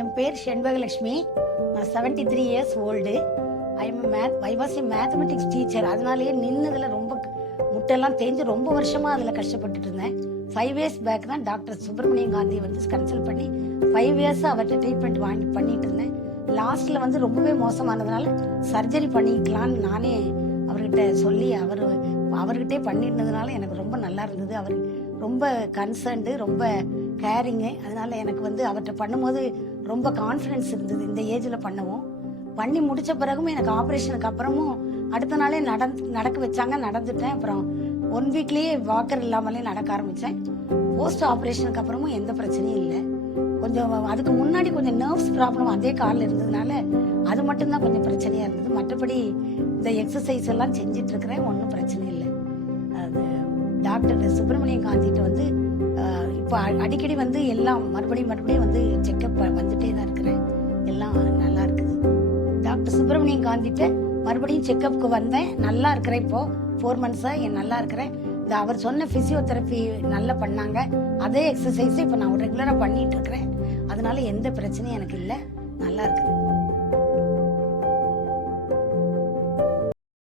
என் பேர் செண்பகலட்சுமி. நான் 73 years old. I was a mathematics teacher. அதனாலேயே நின்னதில் ரொம்ப முட்டெல்லாம் தேஞ்சு ரொம்ப வருஷமாக அதில் கஷ்டப்பட்டுட்டு இருந்தேன். 5 இயர்ஸ் பேக் தான் டாக்டர் சுப்பிரமணியம் காந்தி வந்து கன்சல்ட் பண்ணி 5 இயர்ஸாக அவர்கிட்ட ட்ரீட்மெண்ட் பண்ணிட்டு இருந்தேன். லாஸ்ட்டில் வந்து ரொம்பவே மோசமானதுனால சர்ஜரி பண்ணிக்கலான்னு நானே அவர்கிட்ட சொல்லி அவர்கிட்டே பண்ணியிருந்ததுனால எனக்கு ரொம்ப நல்லா இருந்தது. அவர் ரொம்ப கன்சர்ன்டு, ரொம்ப கேரிங்கு. அதனால எனக்கு வந்து அவர்கிட்ட பண்ணும்போது ரொம்ப கான்ஃபிடென்ஸ் இருந்தது இந்த ஏஜில் பண்ணி முடித்த பிறகும் எனக்கு ஆப்ரேஷனுக்கு அப்புறமும் அடுத்த நாளே நடக்க வச்சாங்க. நடந்துட்டேன். அப்புறம் 1 வீக்லேயே வாக்கர் இல்லாமலே நடக்க ஆரம்பித்தேன். போஸ்ட் ஆப்ரேஷனுக்கு அப்புறமும் எந்த பிரச்சனையும் இல்லை. கொஞ்சம் அதுக்கு முன்னாடி கொஞ்சம் நர்வ்ஸ் ப்ராப்ளம் அதே காலில் இருந்ததுனால அது மட்டும்தான் கொஞ்சம் பிரச்சனையாக இருந்தது. மற்றபடி இந்த எக்ஸசைஸ் எல்லாம் செஞ்சிட்டு இருக்கிறேன், ஒன்றும் பிரச்சனை இல்லை. அது டாக்டர் சுப்பிரமணியம் காந்திகிட்ட வந்து இப்போ அடிக்கடி வந்து எல்லாம் மறுபடியும் வந்து செக்கப் வந்துட்டே தான் இருக்கிறேன். எல்லாம் நல்லா இருக்குது. டாக்டர் சுப்பிரமணியம் காந்திகிட்ட மறுபடியும் செக்கப்புக்கு வந்தேன். நல்லா இருக்கிறேன். இப்போ 4 மந்த்ஸாக நல்லா இருக்கிறேன். இந்த அவர் சொன்ன பிசியோதெரப்பி நல்லா பண்ணாங்க. அதே எக்ஸசைஸை இப்போ நான் ரெகுலராக பண்ணிட்டு இருக்கிறேன். அதனால எந்த பிரச்சனையும் எனக்கு இல்லை. நல்லா இருக்குது.